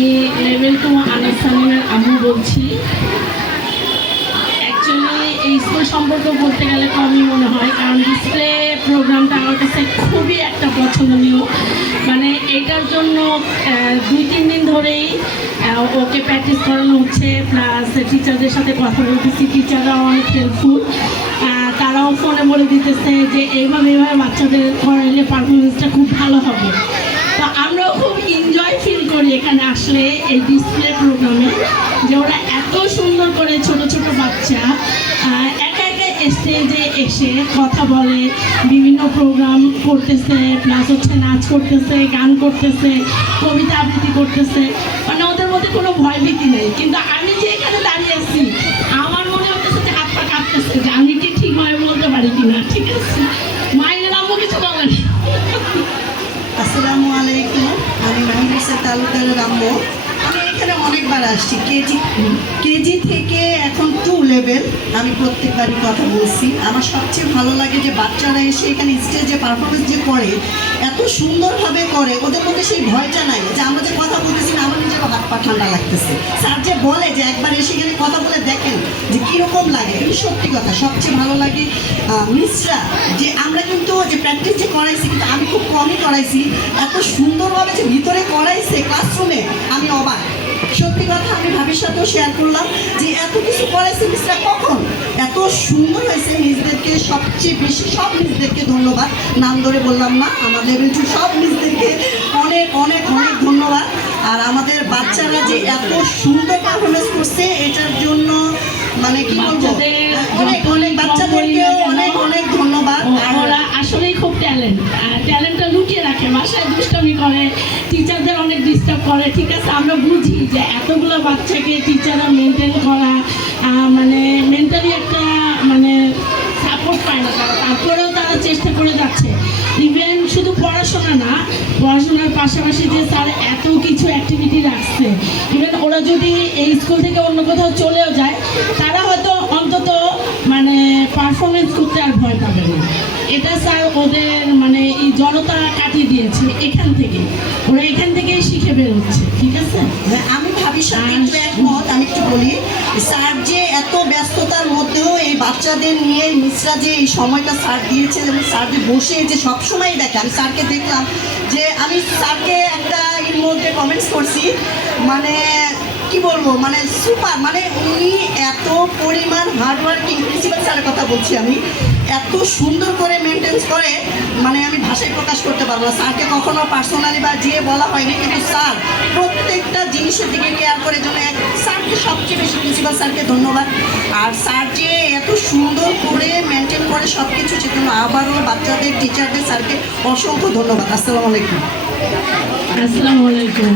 আমি লেভেল 2 আনিস সামিনের আম্মু বলছি। অ্যাকচুয়ালি এই স্কুল সম্পর্কে বলতে গেলে কমই মনে হয়, কারণ ডিসপ্লে প্রোগ্রামটা আমার কাছে খুবই একটা পছন্দনীয়। মানে এটার জন্য 2-3 দিন ধরেই ওকে প্র্যাকটিস করানো হচ্ছে, প্লাস টিচারদের সাথে কথা বলতেছি, টিচাররাও অনেক হেল্পফুল। তারাও ফোনে বলে দিতেছে যে এইভাবে বাচ্চাদের করাইলে পারফরমেন্সটা খুব ভালো হবে। তো আমরাও খুব এনজয় ফিল করি এখানে আসলে এই ডিসপ্লে প্রোগ্রামে, যে ওরা এত সুন্দর করে ছোট ছোট বাচ্চা একা একা স্টেজে এসে কথা বলে, বিভিন্ন প্রোগ্রাম করতেছে, প্লাস হচ্ছে নাচ করতেছে, গান করতেছে, কবিতা আবৃত্তি করতেছে। মানে ওদের মধ্যে কোনো ভয়ভীতি নেই। কিন্তু আমি যে এখানে দাঁড়িয়ে আছি, আমার মনে হতেছে যে হাত পা কাঁপতেছে, যে আমি কি ঠিকভাবে বলতে পারি কিনা। ঠিক আছে, মায়ের আম্মু কিছু বলেন। আসসালামু আলাইকুম, আমি মাহিরুসা তালুকদারের আম্মু। আমি এখানে অনেকবার আসছি, কেজি থেকে এখন 2 লেভেল। আমি প্রত্যেকবারই কথা বলছি, আমার সবচেয়ে ভালো লাগে যে বাচ্চারা এসে এখানে স্টেজে পারফরমেন্স যে করে, এত সুন্দরভাবে করে, ওদের মধ্যে সেই ভয়টা নাই যে আমরা যে কথা বলতেছি না, আমার নিজেরও হাত পা ঠান্ডা লাগতেছে। স্যার যে বলে যে একবার এসে এখানে কথা বলে দেখেন যে কীরকম লাগে, কিন্তু সত্যি কথা সবচেয়ে ভালো লাগে মিসরা। যে আমরা কিন্তু যে প্র্যাকটিস যে করাইছি, কিন্তু আমি খুব কমই করাইছি, এত সুন্দরভাবে যে ভিতরে করাইছে ক্লাসরুমে, আমি অবাক। সত্যি কথা আমি ভাবির সাথেও শেয়ার করলাম যে এত কিছু করাইছে মিসরা, কখন এত সুন্দর হয়েছে। মিসদেরকে সবচেয়ে বেশি, সব মিসদেরকে ধন্যবাদ, নাম ধরে বললাম না, আমাদের সব মিসদেরকে অনেক অনেক অনেক ধন্যবাদ। আর আমাদের বাচ্চারা যে এত সুন্দর পারফরমেন্স করছে, এটার জন্য মানে কি বলবো, অনেক অনেক বাচ্চাদেরকেও অনেক অনেক ধন্যবাদ। ওরা আসলেই খুব ট্যালেন্টটা লুকিয়ে রাখে, বাসায় দুষ্টামি করে, টিচারদের অনেক ডিস্টার্ব করে। ঠিক আছে, আমরা বুঝি যে এতগুলো বাচ্চাকে টিচাররা মেনটেন করা, মানে মেন্টালি একটা মানে সাপোর্ট পায় না তারা, তারপরেও তারা চেষ্টা করে যাচ্ছে। ইভেন শুধু পড়াশোনা না, পড়াশোনার পাশাপাশি যে স্যার এত কিছু অ্যাক্টিভিটি রাখছে, ইভেন ওরা যদি এই স্কুল থেকে অন্য কোথাও চলেও যায়, তারা হয়তো অন্তত মানে পারফরমেন্স করতে আর ভয় পাবে না। এটা স্যার ওদের মানে এই জড়তা কাটিয়ে দিয়েছে এখান থেকে, ওরা এখান থেকেই শিখে বেরোচ্ছে। ঠিক আছে, আমি ভাবির সাথে একটু একমত। আমি একটু বলি, স্যার যে এত ব্যস্ততার মধ্যেও এই বাচ্চাদের নিয়ে মিসরা যে এই সময়টা স্যার দিয়েছেন, এবং স্যার যে বসে যে সবসময় দেখে, আমি স্যারকে দেখলাম যে আমি স্যারকে একটা এর মধ্যে কমেন্টস করছি, মানে কি বলবো, মানে সুপার, মানে উনি এত পরিমাণ হার্ডওয়ার্কিং, প্রিন্সিপাল স্যারের কথা বলছি আমি, এত সুন্দর করে মেনটেন্স করে, মানে আমি ভাষায় প্রকাশ করতে পারবো না। স্যারকে কখনো পার্সোনালি বা যেয়ে বলা হয়নি, কিন্তু স্যার প্রত্যেকটা জিনিসের দিকে কেয়ার করে, জন্য স্যারকে সবচেয়ে বেশি প্রিন্সিপাল স্যারকে ধন্যবাদ। আর স্যার যে এত সুন্দর করে মেনটেন করে সব কিছু, সেজন্য আবারও বাচ্চাদের, টিচারদের, স্যারকে অসংখ্য ধন্যবাদ। আসসালামু আলাইকুম। আসসালামু আলাইকুম।